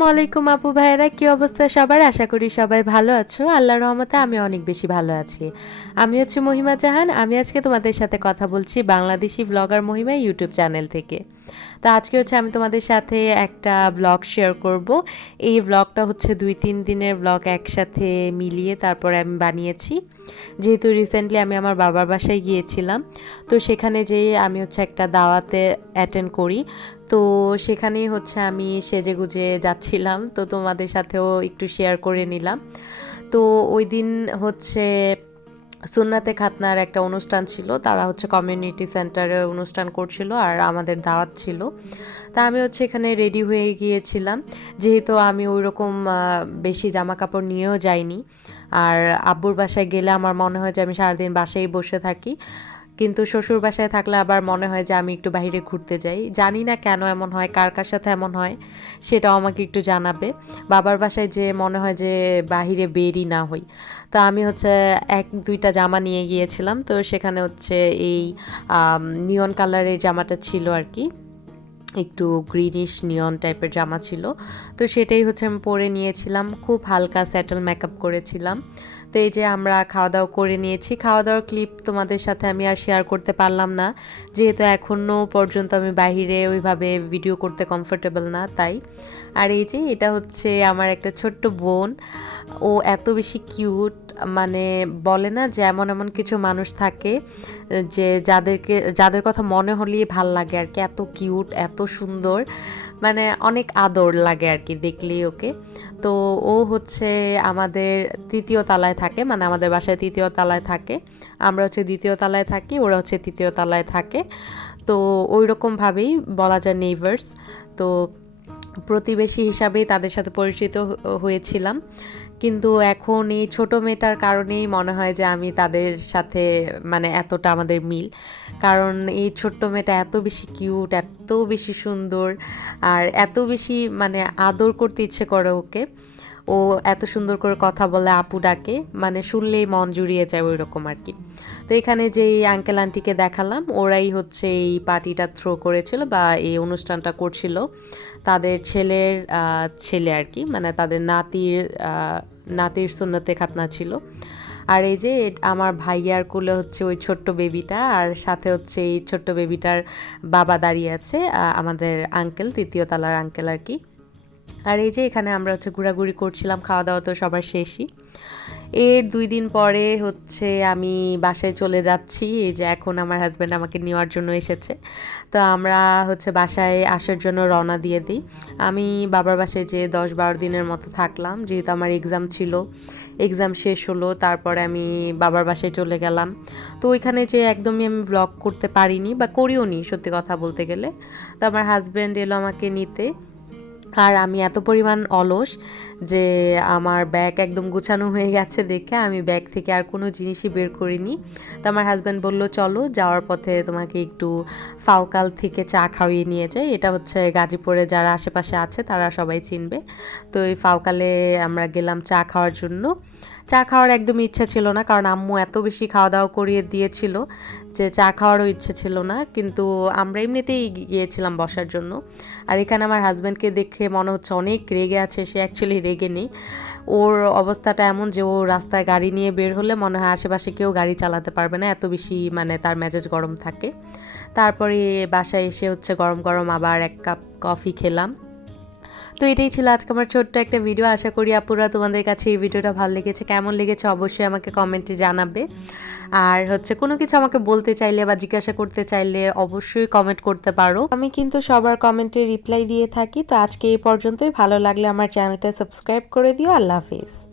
আলাইকুম আপু ভাইয়েরা, কি অবস্থা সবার? আশা করি সবাই ভালো আছো। আল্লাহ রহমতে আমি অনেক বেশি ভালো আছি। আমি হচ্ছে মহিমা জাহান। আমি আজকে তোমাদের সাথে কথা বলছি Bangladeshi blogger Mahima YouTube channel থেকে। তো আজকে হচ্ছে আমি তোমাদের সাথে একটা ব্লগ শেয়ার করব। এই ব্লগটা হচ্ছে দুই তিন দিনের ব্লগ একসাথে মিলিয়ে তারপরে আমি বানিয়েছি। যেহেতু রিসেন্টলি আমি আমার বাবার বাসায় গিয়েছিলাম, তো সেখানে যেয়ে আমি হচ্ছে একটা দাওয়াতে অ্যাটেন্ড করি। তো সেখানেই হচ্ছে আমি সেজে গুজে যাচ্ছিলাম, তো তোমাদের সাথেও একটু শেয়ার করে নিলাম। তো ওই দিন হচ্ছে সুন্নাতে খাতনার একটা অনুষ্ঠান ছিল। তারা হচ্ছে কমিউনিটি সেন্টারে অনুষ্ঠান করছিল আর আমাদের দাওয়াত ছিল। তা আমি হচ্ছে এখানে রেডি হয়ে গিয়েছিলাম। যেহেতু আমি ওই রকম বেশি জামা কাপড় নিয়েও যাইনি। আর আব্বুর বাসায় গেলে আমার মনে হয় যে আমি সারাদিন বাসায় বসে থাকি। কিন্তু শ্বশুর বাসায় থাকলে আবার মনে হয় যে আমি একটু বাইরে ঘুরতে যাই। জানি না কেন এমন হয়, কার কার সাথে এমন হয়, সেটাও আমাকে একটু জানাবে। বাবার বাসায় যে মনে হয় যে বাহিরে বেরই না হই। তো আমি হচ্ছে এক, দুইটা জামা নিয়ে গিয়েছিলাম। তো সেখানে হচ্ছে এই নিয়ন কালারের জামাটা ছিল আর কি। একটু গ্রিনিশ নিয়ন টাইপের জামা ছিল। তো সেটাই হচ্ছে আমি পরে নিয়েছিলাম। খুব হালকা স্যাটেল মেকআপ করেছিলাম। তো এই যে আমরা খাওয়া দাওয়া করে নিয়েছি। খাওয়া দাওয়ার ক্লিপ তোমাদের সাথে আমি আর শেয়ার করতে পারলাম না। যেহেতু এখনও পর্যন্ত আমি বাহিরে ওইভাবে ভিডিও করতে কমফোর্টেবল না, তাই। আর এই যে এটা হচ্ছে আমার একটা ছোট্ট বোন। ও এত বেশি কিউট মানে বলে না যে এমন এমন কিছু মানুষ থাকে, যে যাদেরকে, যাদের কথা মনে হলেই ভালো লাগে আর কি, এত কিউট, এত সুন্দর মানে অনেক আদর লাগে আর কি দেখলেই ওকে। তো ও হচ্ছে আমাদের তৃতীয় তালায় থাকে মানে আমাদের বাসায় তৃতীয় তালায় থাকে, আমরা হচ্ছে দ্বিতীয় তালায় থাকি, ওরা হচ্ছে তৃতীয় তালায় থাকে। তো ওই রকমভাবেই বলা যায় নেইভার্স তো প্রতিবেশী হিসাবেই তাদের সাথে পরিচিত হয়েছিলাম। কিন্তু এখন এই ছোটো মেয়েটার কারণেই মনে হয় যে আমি তাদের সাথে মানে এতটা আমাদের মিল। কারণ এই ছোট্ট মেয়েটা এত বেশি কিউট, এত বেশি সুন্দর, আর এত বেশি মানে আদর করতে ইচ্ছে করে ওকে। ও এত সুন্দর করে কথা বলে আপু ডাকে মানে শুনলেই মন জুড়িয়ে যায় ওই রকম আর কি। তো এখানে যে আঙ্কেল আন্টিকে দেখালাম, ওরাই হচ্ছে এই পার্টিটা থ্রো করেছিল বা এই অনুষ্ঠানটা করছিল। তাদের ছেলের ছেলে আর কি মানে তাদের নাতির নাতির সুন্নতে খাতনা ছিল। আর এই যে আমার ভাইয়ার কুলে হচ্ছে ওই ছোট্ট বেবিটা আর সাথে হচ্ছে এই ছোট্ট বেবিটার বাবা দাঁড়িয়ে আছে আমাদের আঙ্কেল তৃতীয় তালার আঙ্কেল আর কি। আর এই যে এখানে আমরা হচ্ছে ঘোরাঘুরি করছিলাম, খাওয়া দাওয়া তো সবার শেষই। এর দুই দিন পরে হচ্ছে আমি বাসায় চলে যাচ্ছি। এই যে এখন আমার হাজব্যান্ড আমাকে নেওয়ার জন্য এসেছে। তো আমরা হচ্ছে বাসায় আসার জন্য রওনা দিয়ে দিই। আমি বাবার বাসায় যে দশ বারো দিনের মতো থাকলাম। যেহেতু আমার এক্সাম ছিল এক্সাম শেষ হলো, তারপরে আমি বাবার বাসায় চলে গেলাম। তো ওইখানে যে একদমই আমি ব্লগ করতে পারিনি বা করিও নি সত্যি কথা বলতে গেলে। তো আমার হাজব্যান্ড এলো আমাকে নিতে। আর আমি এত পরিমাণ অলস যে আমার ব্যাগ একদম গুছানো হয়ে গেছে দেখে আমি ব্যাগ থেকে আর কোনো জিনিসই বের করিনি। তো আমার হাজব্যান্ড বলল, চলো, যাওয়ার পথে তোমাকে একটু ফাউকাল থেকে চা খাওয়িয়ে নিয়ে যাই। এটা হচ্ছে গাজীপুরে যারা আশেপাশে আছে তারা সবাই চিনবে। তো এই ফাউকালে আমরা গেলাম চা খাওয়ার জন্য। চা খাওয়ার একদমই ইচ্ছা ছিল না, কারণ আম্মু এত বেশি খাওয়া দাওয়া করিয়ে দিয়েছিল যে চা খাওয়ারও ইচ্ছে ছিল না। কিন্তু আমরা এমনিতেই গিয়েছিলাম বসার জন্য। আর এখানে আমার হাজব্যান্ডকে দেখে মনে হচ্ছে অনেক রেগে আছে, সে অ্যাকচুয়ালি রেগে নেই। ওর অবস্থাটা এমন যে ও রাস্তায় গাড়ি নিয়ে বের হলে মনে হয় আশেপাশে কেউ গাড়ি চালাতে পারবে না, এত বেশি মানে তার মেজাজ গরম থাকে। তারপরে বাসায় এসে হচ্ছে গরম গরম আবার এক কাপ কফি খেলাম। তো এটাই ছিল আজকে আমার ছোট্ট একটা ভিডিও আশা করি আপুরা তোমাদের কাছে এই ভিডিওটা ভালো লেগেছে। কেমন লেগেছে অবশ্যই আমাকে কমেন্টে জানাবে। আর হচ্ছে কোনো কিছু আমাকে বলতে চাইলে বা জিজ্ঞাসা করতে চাইলে অবশ্যই কমেন্ট করতে পারো। আমি কিন্তু সবার কমেন্টে রিপ্লাই দিয়ে থাকি। তো আজকে এই পর্যন্তই। ভালো লাগলে আমার চ্যানেলটা সাবস্ক্রাইব করে দিও। আল্লাহ হাফিজ।